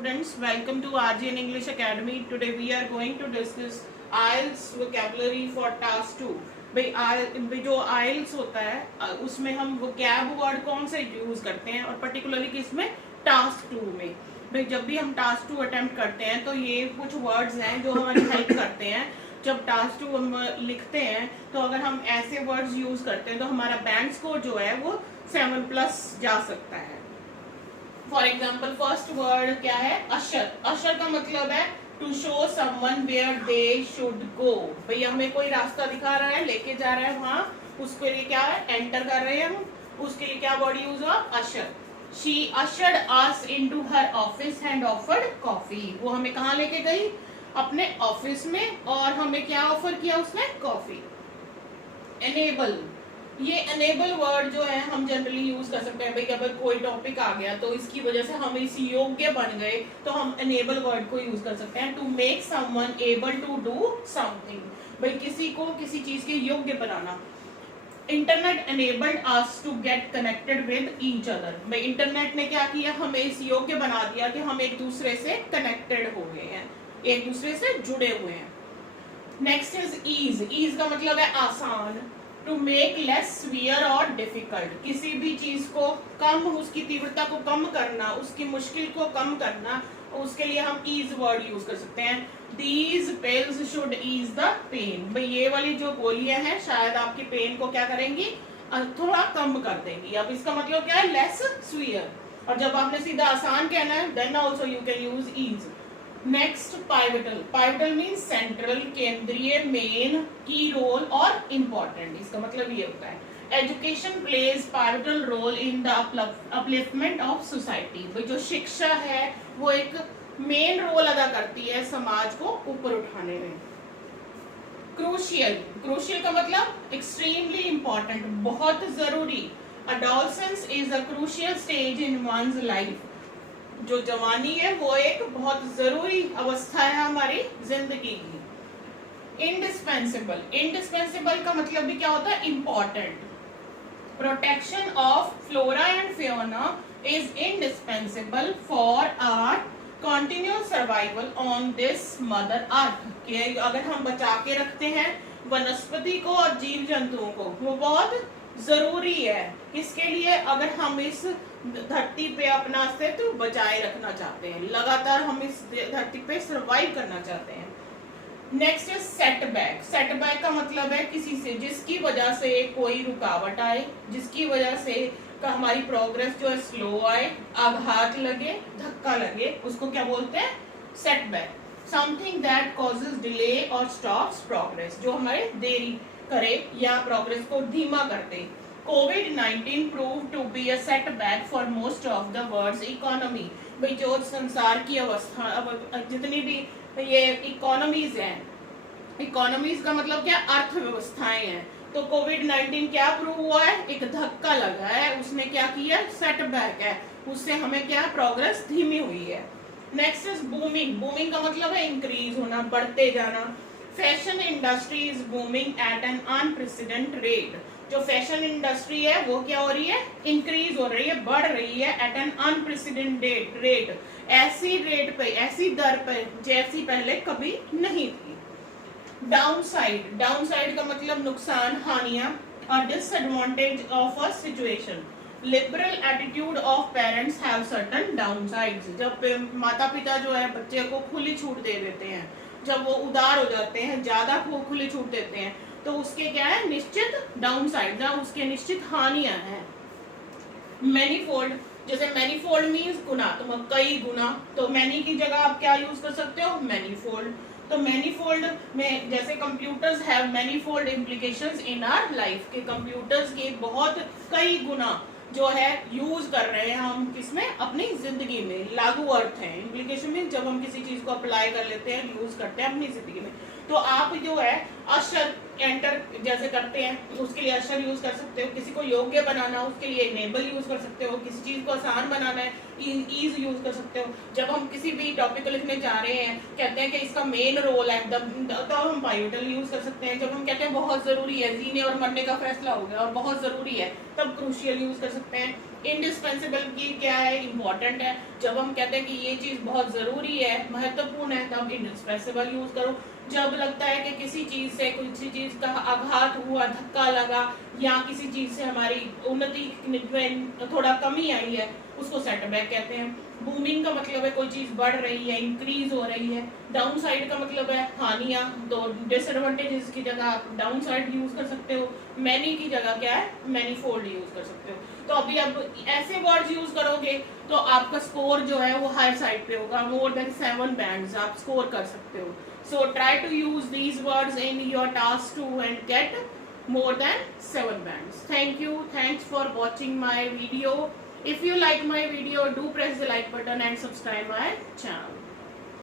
students, welcome to RGN English Academy. Today we are going to discuss IELTS vocabulary for task 2. भाई जो IELTS होता है उसमें हम vocab वर्ड कौन से यूज करते हैं और पर्टिकुलरली किसमें टास्क 2 में। भाई जब भी हम टास्क 2 अटेम्प्ट करते हैं तो ये कुछ वर्ड्स हैं जो हमारी हेल्प करते हैं। जब टास्क 2 हम लिखते हैं तो अगर हम ऐसे वर्ड्स यूज करते हैं तो हमारा बैंड स्कोर जो है वो 7+ जा सकता है। फॉर एग्जाम्पल फर्स्ट वर्ड क्या है? अशर। अशर का मतलब है to show someone where they should go. भैया हमें कोई रास्ता दिखा रहा है, लेके जा रहा है वहां, उसके लिए क्या है? एंटर कर रहे हैं हम, उसके लिए क्या वर्ड यूज हुआ? Usher. She ushered us into her office and offered coffee. वो हमें कहाँ लेके गई? अपने ऑफिस में, और हमें क्या ऑफर किया उसने? कॉफी। एनेबल, ये एनेबल वर्ड जो है हम जनरली यूज कर सकते हैं। भाई अगर कोई टॉपिक आ गया तो इसकी वजह से हम इस योग्य बन गए तो हम एनेबल वर्ड को यूज कर सकते हैं। To make someone able to do something, भाई किसी को किसी चीज के योग्य बनाना। Internet enabled us to get connected with each other, भाई इंटरनेट ने क्या किया? हमें इस योग्य बना दिया कि हम एक दूसरे से कनेक्टेड हो गए हैं, एक दूसरे से जुड़े हुए हैं। Next is ease. ईज का मतलब है आसान। टू मेक लेस स्वीयर और डिफिकल्ट, किसी भी चीज को कम, उसकी तीव्रता को कम करना, उसकी मुश्किल को कम करना, उसके लिए हम ईज वर्ड यूज कर सकते हैं। These pills should ease the pain, भाई ये वाली जो गोलियां हैं शायद आपकी पेन को क्या करेंगी? थोड़ा कम कर देंगी। अब इसका मतलब क्या है? Less severe. और जब आपने सीधा आसान कहना है then also you can use ease. Next pivotal. Pivotal means central, केंद्रीय, मेन, की रोल और इम्पोर्टेंट। इसका मतलब ये होता है education plays pivotal role in the upliftment of society, भाई जो शिक्षा है वो एक मेन रोल अदा करती है समाज को ऊपर उठाने में। क्रूशियल। क्रूशियल का मतलब एक्सट्रीमली इंपॉर्टेंट, बहुत जरूरी। Adolescence is a crucial stage in one's life, जो जवानी है वो एक बहुत जरूरी अवस्था है हमारी जिंदगी की। इंडिस्पेंसिबल। इंडिस्पेंसिबल का मतलब भी क्या होता है? Important. Protection of flora and fauna is indispensable for our continuous survival on this mother earth, कि अगर हम बचा के रखते हैं वनस्पति को और जीव जंतुओं को, वो बहुत जरूरी है। किसके लिए? अगर हम इस धरती पे अपना अस्तित्व बचाए रखना चाहते हैं, लगातार हम इस धरती पे सर्वाइव करना चाहते हैं। नेक्स्ट है सेटबैक। सेटबैक का मतलब है किसी से, जिसकी वजह से कोई रुकावट आए, जिसकी वजह से हमारी प्रोग्रेस जो है स्लो आए, आघात लगे, धक्का लगे, उसको क्या बोलते हैं? Setback. Something that causes delay और स्टॉप्स प्रोग्रेस, जो हमारे देरी करे या प्रोग्रेस को धीमा कर दे। COVID-19 proved to be a setback for most of the world's economy, भाई जो संसार की अवस्था, जितनी भी ये इकोनॉमीज हैं, इकोनॉमीज का मतलब क्या? अर्थव्यवस्थाएं हैं। तो COVID-19 क्या प्रूव हुआ है? एक धक्का लगा है, उसने क्या किया? सेटबैक है, उससे हमें क्या? प्रोग्रेस धीमी हुई है। Next is booming. बूमिंग का मतलब है इंक्रीज होना, बढ़ते जाना। Fashion industry is booming at an unprecedented rate, जो फैशन इंडस्ट्री है वो क्या हो रही है? इंक्रीज हो रही है, बढ़ रही है एट एन अनप्रेसिडेंटेड रेट, ऐसी रेट पे, ऐसी दर पे जैसी पहले कभी नहीं थी। डाउनसाइड। डाउनसाइड का मतलब नुकसान, हानियां। और disadvantage of a situation. Liberal attitude of parents have certain downsides, जब माता पिता जो है बच्चे को खुली छूट दे देते हैं, जब वो उदार हो जाते हैं, ज्यादा खुली छूट देते हैं, तो उसके क्या है? निश्चित डाउनसाइड, उसके निश्चित हानियां हैं। मैनीफोल्ड। जैसे मैनीफोल्ड मींस गुणात्मक, कई गुना, तो मैनी की जगह आप क्या यूज कर सकते हो? मैनीफोल्ड। तो मैनीफोल्ड में जैसे computers have manifold implications in our life, के कंप्यूटर्स के बहुत कई गुना जो है यूज कर रहे हैं हम किसमें? अपनी जिंदगी में। लागू अर्थ है, इम्प्लीकेशन में जब हम किसी चीज को अप्लाई कर लेते हैं, यूज करते हैं अपनी जिंदगी में। तो आप जो है अशर एंटर जैसे करते हैं उसके लिए अशर यूज कर सकते हो, किसी को योग्य बनाना उसके लिए इनेबल यूज कर सकते हो, किसी चीज को आसान बनाना है ईज यूज कर सकते हो। जब हम किसी भी टॉपिक को लिखने जा रहे हैं, कहते हैं कि इसका मेन रोल है, तब हम पाइवटल यूज कर सकते हैं। जब हम कहते हैं बहुत जरूरी है, जीने और मरने का फैसला हो गया और बहुत जरूरी है, तब क्रूशियल यूज कर सकते हैं। इंडिस्पेंसिबल की क्या है, इम्पोर्टेंट है। जब हम कहते हैं कि ये चीज बहुत जरूरी है, महत्वपूर्ण है, तब इंडिस्पेंसिबल यूज करो। जब लगता है कि किसी चीज से, किसी चीज का आघात हुआ, धक्का लगा, या किसी चीज से हमारी उन्नति में थोड़ा कमी आई है, उसको सेटबैक कहते हैं। बूमिंग का मतलब है कोई चीज बढ़ रही है, इंक्रीज हो रही है। डाउन साइड का मतलब है हानियां। तो डिसएडवांटेजेस की जगह आप डाउन साइड यूज कर सकते हो, मैनी की जगह क्या है, मैनीफोल्ड यूज कर सकते हो। तो अभी अब ऐसे वर्ड्स यूज करोगे तो आपका स्कोर जो है वो हायर साइड पे होगा, मोर देन 7 बैंड्स आप स्कोर कर सकते हो। So try to use these words in your task 2 and get more than 7 bands. Thank you. Thanks for watching my video. If you like my video, do press the like button and subscribe my channel.